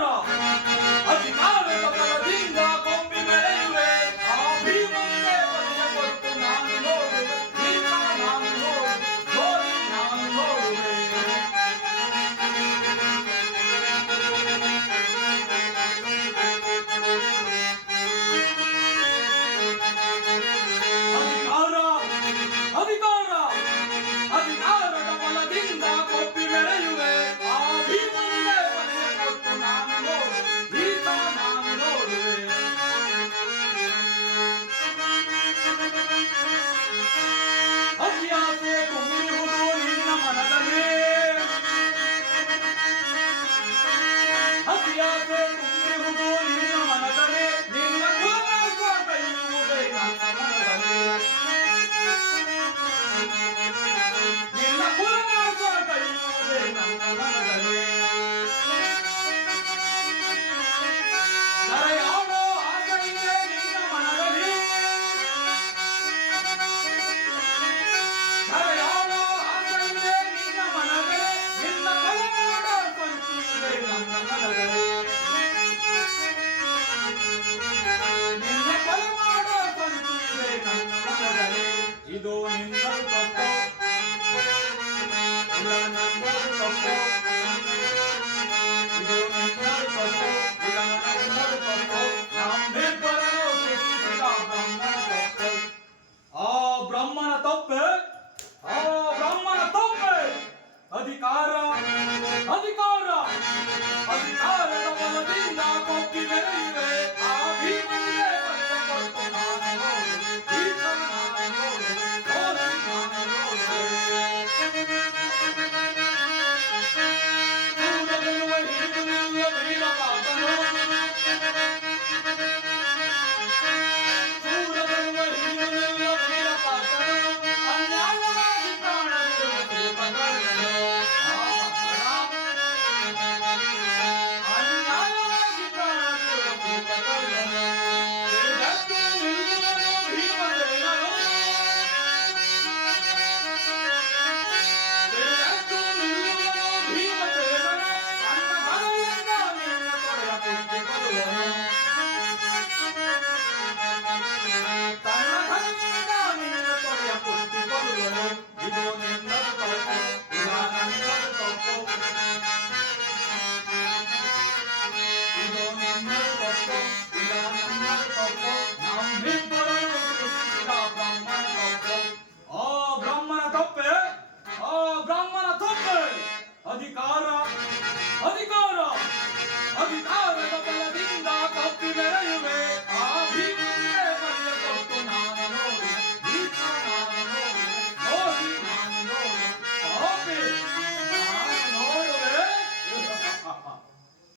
ಅಧಿಕಾರ ಅಧಿಕಾರದ ಬಲದಿಂದ ಕೊಂಬಿ ಮೆರೆಯುವೆ ಆ ಭೀಮಂಗೆ ಬಲಿಯ ಕೊಟ್ಟು ನಾನು ನೋಡುವೆ ಭೀಮ ನಾನು ನೋಡುವೆ ಗೋರಿ ನಾನು ನೋಡುವೆ ಅಧಿಕಾರ ಅಧಿಕಾರದ ಬಲದಿಂದ ಕೊಪ್ಪಿ ಮೆರೆಯುವೆ ಆ ಭೀಮಂಗೆ ಬಲಿಯ ಕೊಟ್ಟು ನಾನು ನೋಡುವೆ ಭೀಮ ನಾನು ನೋಡುವೆ ಅತ್ಯಾಸೆ ತುಂಬಿರುವುದು ನಿನ್ನ ಮನದಲ್ಲಿ ಅತ್ಯಾಸೆ ತುಂಬಿರುವುದು ನಿನ್ನ ಮನದಲ್ಲಿ ನಿನ್ನ ಕುಲನಾಶ ಕೈಯುವುದೇ ನನ್ನ ಮನದಲ್ಲಿ ನಿನ್ನ ಕುಲನಾಶ ಕೈಯುವುದೇ ನನ್ನ ಮನದಲ್ಲಿ ಸರೆಯಾಡೋ ಆಸೆಯಿದೆ ನಿನ್ನ ಮನದಲ್ಲಿ ಸರೆಯಾಡೋ ಆಸೆಯಿದೆ ನಿನ್ನ ಮನದಲ್ಲಿ ನಿನ್ನ ಕೊಲೆ ಮಾಡೋ ಸಂಚಿದೆ ನನ್ನ ಮನದಲ್ಲಿ ನಿನ್ನ ಕೊಲೆ ಮಾಡೋ ಸಂಚಿದೆ ನನ್ನ ಮನದಲ್ಲಿ ಇದು ನಿನ್ನದು ತಪ್ಪು ಇಲ್ಲ ನನ್ನದು ತಪ್ಪು ಇದು ನಿನ್ನದು ತಪ್ಪು ಇಲ್ಲ ನನ್ನದು ತಪ್ಪು ನಮ್ಮಿಬ್ಬರನ್ನು ಸೃಷ್ಟಿಸಿದ ಬ್ರಹ್ಮನ ತಪ್ಪು ಆ ಬ್ರಹ್ಮನ ತಪ್ಪೆ ಆ ಬ್ರಹ್ಮನ ತಪ್ಪೆ ಅಧಿಕಾರ ಅಧಿಕಾರ ಅಧಿಕಾರದ ಬಲದಿಂದ ಕೊಪ್ಪಿ ಮೆರೆಯುವೆ ಆ ಭೀಮನಿಗೆ ಬಲಿಯ ಕೊಟ್ಟು ನಾನು ನೋಡುವೆ ಭೀಮ ನಾನು ನೋಡುವೆ ಗೋರಿ ನಾನು ನೋಡುವೆ ಸೂರ್ಯನಿರುವ ಹಿಡಿದು ನಿಲ್ಲುವ ವೀರಪಾತನು ಸೂರ್ಯನಿರುವ ಹಿಡಿದು ನಿಲ್ಲುವ ವೀರಪಾತನು ಅನ್ಯಾಯವಾಗಿ ಪ್ರಾಣ ಬಿಡುವ ಭೂಪಕರ್ಣನು ಅನ್ಯಾಯವಾಗಿ ಪ್ರಾಣ ಬಿಡುವ ಭೂಪಕರ್ಣನು ಎದ್ದು ನಿಲ್ಲುವನು ಭೀಮಸೇನನು ಎದ್ದು ನಿಲ್ಲುವನು ಭೀಮಸೇನನು ತನ್ನ ಬಲದಿಂದ ನಿನ್ನ ತೊಡೆಯ ಕುಟ್ಟಿ ಕೊಡುವನು ತನ್ನ ಬಲದಿಂದ ನಿನ್ನ ತೊಡೆಯ ಕುಟ್ಟಿ ಕೊಡುವನು ಇದು ನಿನ್ನದು ತಪ್ಪು ಇಲ್ಲ ನನ್ನದು ತಪ್ಪು ಇದು ನಿನ್ನದು ತಪ್ಪು ಇಲ್ಲ ನನ್ನದು ತಪ್ಪು ನಮ್ಮಿಬ್ಬರನ್ನು ಸೃಷ್ಟಿಸಿದ ಬ್ರಹ್ಮನ ತಪ್ಪು ಆ ಬ್ರಹ್ಮನ ತಪ್ಪೆ ಆ ಬ್ರಹ್ಮನ ತಪ್ಪೆ ಅಧಿಕಾರ ಅಧಿಕಾರ ಅಧಿಕಾರ